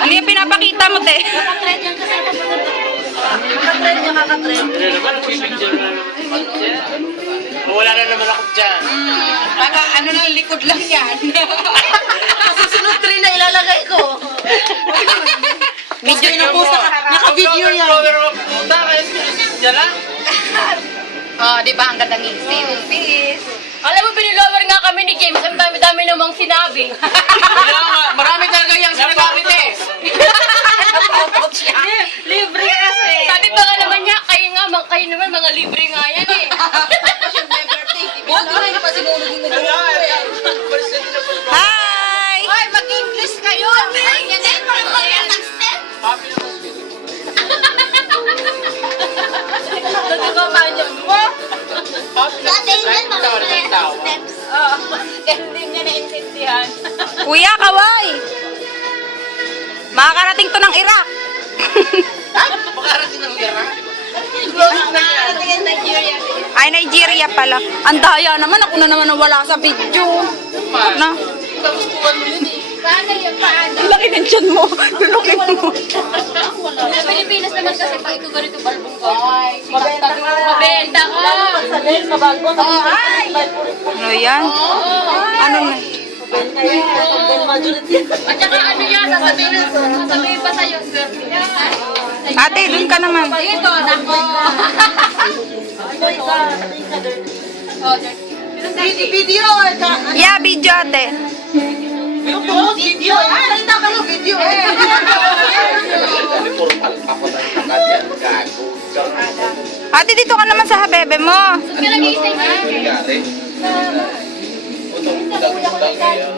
Ano yung pinapakita mo, te? Nakatrend yan kasi. Nakatrend yan, nakatrend. Wala na naman ako dyan. Baka ano lang, likod lang yan. Susunod train na ilalagay ko. Video yung post naka-video yan. Puta, kaya sinisip niya lang. Oh, di ba? Ang gandang isip. Peace. Alam mo, binilower nga kami ni James. Ang dami-dami namang sinabi. Kaya nga, marami talaga yung sinagamit eh. Libre kasi. Sabi pa nga naman niya, kayo naman mga libre nga yan eh. Huwag mo rin pa siguro Hi! Hoy, mag-English kayo! Yan eh, parang mag-step. Natutuwa pa dyan. Dati yun, mga Steps. Oo. Kaya hindi niya naintindihan. Kuya, kaway! Makakarating to ng Iraq. Makarating ng lira. Nigeria. Ay, Nigeria pala. Ang daya naman. Ako na naman nawala sa video. Na? Tapos kuwan mo yun eh. Paano yun? Paano? Ang laki ng tiyan mo. Lulaki mo. Sa Pilipinas naman kasi pag ito ganito balbong ko. Mabenta ka. Magsalin sa balbong. Ano yan? Ano na? At saka ano yan, sasabihin pa sa'yo. Ate, dun ka naman. Ito, nako. Video or ka? Yeah, video ate. Video? Salita kayo, video. Puro palpapot ang kakadyan. Gago. Ate, dito ka naman sa habebe mo. Kaya nag-iisay ka. Nangyari. Utang-utang kaya.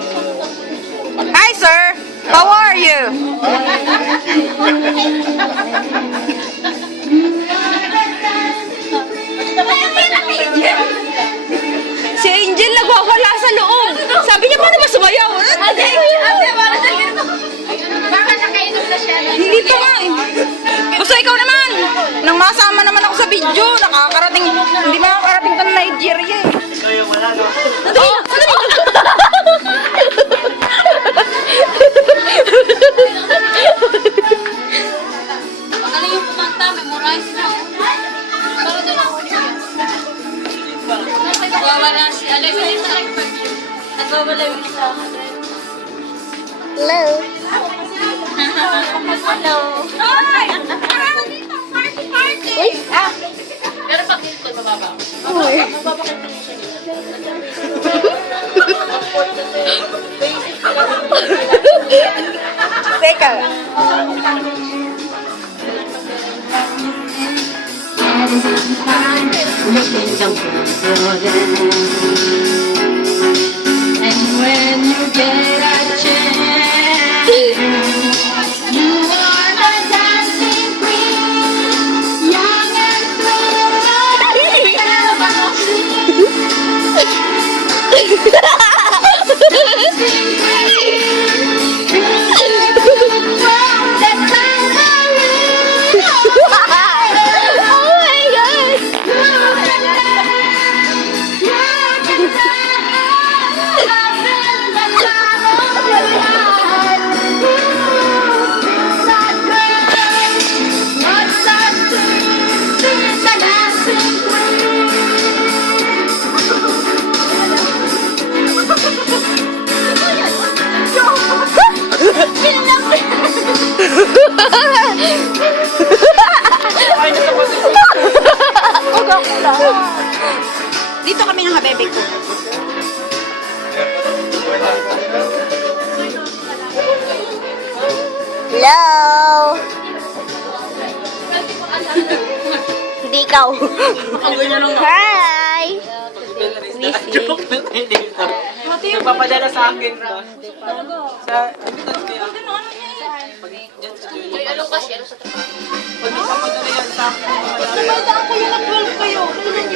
Hi, sir. How are you? Si Angel nagwawala sa loob. Sabi niya, paano masumayaw? Ate, para sa ganito. Baka nakainom na siya. Hindi pa nga eh. Basta ikaw naman. Nang masama naman ako sa video, nakakarating, hindi makakarating ka ng Nigeria eh. Kaya wala na. Oh, Magaling yung kumanta, memorize na. Pero doon ako niya. Nagwawala si Alex. Nagwawala yung isa. hello. Hello. Hi! Parang dito, party! Uy, Pero pag dito, mababa. Uy. Mababa ka din siya dito. Teka. And when you get a chance, you are the dancing queen, young and free, never Oh my God! Dito kami ng habebe ko. Hello! Hindi ikaw. Hi! Joke na tayo dito. Nagpapadala sa akin ba? Sa invitan kaya. May ano kasi, ano sa trabaho? Pag nagpapadala yan sa akin. Ako yung nag-12 kayo. Kailan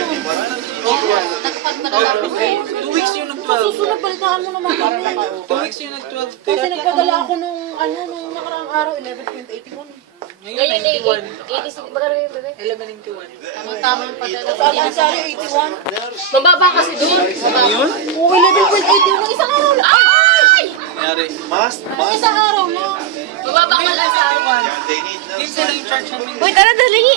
yun? Nagpagpadala. 2 weeks yung nag-12. Susunod, balitaan mo naman kami. 2 weeks yung nag-12. Kasi nagpadala ako nung nakaraang araw, 11.81. Ngayon, 91. 86, magkano yung bebe? 11.91. Tama yung padala. Saan sari 81? Mababa kasi doon. Yun? Oo, 11.81 ng isang araw lang. Ay! Kaya pare. Bababa ka lang sa akin. Yung sila yung church namin. Uy, tara, dali.